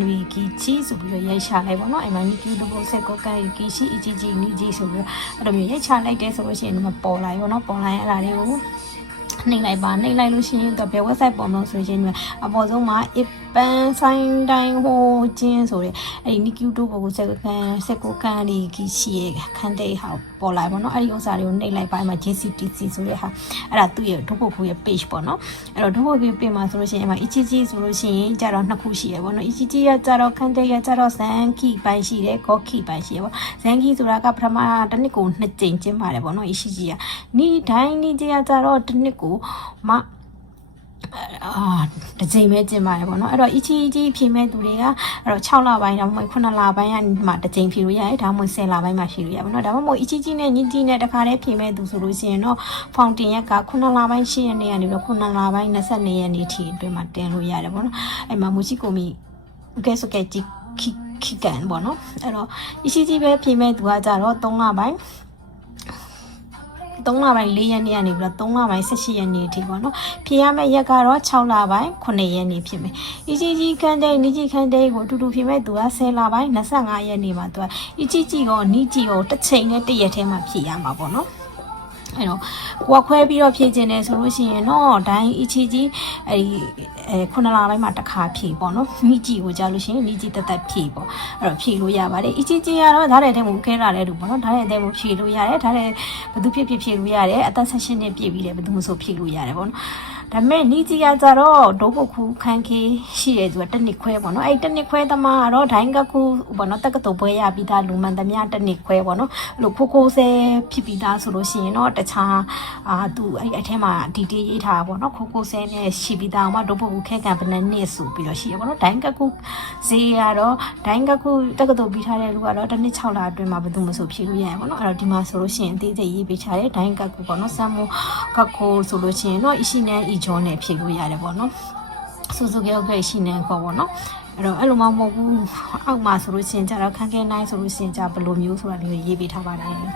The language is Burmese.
we kichi so we yasha like one I mean you double second kishi ichi ni ji so I don't mean yasha like this so she in my paw like one up on like နေလိုက်ပါနေလိုက်လို့ရှိရင်တော့ဘယ် website ပုံလို့ဆိုရင်အပေါ်ဆုံးမှာ ပန်းဆိုင်တိုင်းဟိုချင်းဆိုရယ်အဲ့ဒီ Nikiuto ကိုစက်ကိုကန်ဒီရှိရခန်းတဲ့ဟာပေါ်လာပါတော့အဲ့ဒီဥစ္စာတွေကိုနှိပ်လိုက်ပိုင်းမှာ JCTC ဆိုတဲ့ဟာအဲ့ဒါသူ့ရဲ့ဒုပုတ်ခုရဲ့ page ပေါ့နော်အဲ့တော့ဒုပုတ်ခု page မှာဆိုလို့ရှိရင်အဲ့မှာ Ichiji ဆိုလို့ရှိရင်ကြတော့နှစ်ခုရှိရပေါ့နော် Ichiji ကကြတော့ခန်းတဲ့ကကြတော့ Zanki ပိုင်းရှိတယ် Koki ပိုင်းရှိရပေါ့ Zanki ဆိုတာကပထမတစ်နှစ်ကို2ကြိမ်ကျင်းပါတယ်ပေါ့နော် Ichiji ကနီတိုင်းနီကြီးကကြတော့တစ်နှစ်ကိုမတစ်ချိန်ပဲကျင်းပါတယ်ပေါ့နော်အဲ့တော့ ichi ဖြေမဲ့သူတွေကအဲ့တော့6လပိုင်းဒါမှမဟုတ်9လပိုင်းကမှတစ်ချိန်ဖြေလို့ရတယ်ဒါမှမဟုတ်10လပိုင်းမှာဖြေလို့ရပါတော့ဒါမှမဟုတ် ichi နဲ့ညီကြီးနဲ့တခါတည်းဖြေမဲ့သူဆိုလို့ရှိရင်တော့ fountain ရက်က9လပိုင်း10ရက်နေ့ကနေပြီးတော့9လပိုင်း22ရက်နေ့ထိအတွင်းမှာတင်လို့ရတယ်ပေါ့နော်အဲ့မှာမူရှိကိုမီကဲဆိုကဲကြီးခိကန်ပေါ့နော်အဲ့တော့ ichi ပဲဖြေမဲ့သူကကြတော့3လပိုင်း3လပိုင်း4ရက်နေ့ကနေပြီးတော့3လပိုင်း18ရက်နေ့အထိပေါ့နော်ဖြေရမယ့်ရက်ကတော့6လပိုင်း9ရက်နေ့ဖြစ်မယ်။ EGG ခန်းတဲ့နီကြီးခန်းတဲ့ကိုအတူတူဖြေမဲ့သူက10လပိုင်း25ရက်နေ့မှာသူက EGG ကိုနီကြီးကိုတစ်ချိန်နဲ့တစ်ရက်ထဲမှာဖြေရမှာပေါ့နော်။အဲ့တော့ကိုကခွဲပြီးတော့ဖြည့်ခြင်းတယ်ဆိုလို့ရှိရင်တော့ဒိုင်းအချီကြီးခုနလပိုင်းမှာတစ်ခါဖြည့်ပေါ့နော်မိကြီးကိုကြားလို့ရှိရင်မိကြီးတက်ဖြည့်ပေါ့အဲ့တော့ဖြည့်လို့ရပါတယ်အချီကြီးကတော့ဓာတ်တဲ့တဲမှာခဲလာတဲ့လူပေါ့နော်ဓာတ်တဲ့တဲမှာဖြည့်လို့ရတယ်ဓာတ်တဲ့ဘသူဖြစ်ဖြည့်လို့ရတယ်အသက်16နှစ်ပြည့်ပြီးတယ်ဘသူမဆိုဖြည့်လို့ရတယ်ပေါ့နော်ဒါပေမဲ့နီကြီးကကြတော့ဒုပုတ်ခုခန်းခေးရှိရဲသူကတစ်နှစ်ခွဲပေါ့နော်အဲ့တစ်နှစ်ခွဲသမားကတော့ဒိုင်းကခုပေါ့နော်တက္ကသိုလ်ဘွဲရပြီးသားလူမှန်သမျှတစ်နှစ်ခွဲပေါ့နော်အဲ့လိုခိုးဆဲဖြစ်ပြီးသားဆိုလို့ရှိရင်တော့တခြားသူအဲ့အထဲမှာဒီတေးရေးထားပေါ့နော်ခိုးဆဲနဲ့ရှိပြီးသားမှာဒုပုတ်ခုခဲကံဘယ်နှစ်ဆိုပြီးတော့ရှိရပေါ့နော်ဒိုင်းကခုဈေးကတော့ဒိုင်းကခုတက္ကသိုလ်ပြီးထားတဲ့လူကတော့တစ်နှစ်6လအတွင်းမှာဘယ်သူမှဆိုဖြေလို့ရရပေါ့နော်အဲ့တော့ဒီမှာဆိုလို့ရှိရင်အသေးစိတ်ရေးပေးထားတယ်ဒိုင်းကခုပေါ့နော်စမ်းမိုးကခုဆိုလို့ရှိရင်တော့အရှိနဲ့ဂျွန်နဲ့ဖြည့်လို့ရတယ်ပေါ့နော်စုစုကြောက်ခဲ့ရှိနေခေါ်ပေါ့နော်အဲ့တော့အဲ့လိုမှမဟုတ်ဘူးအောက်မှာဆိုလို့ရှိရင်ကျတော့ခန်းခဲနိုင်ဆိုလို့ရှိရင်ကျဘယ်လိုမျိုးဆိုတာလေးရေးပေးထားပါတယ်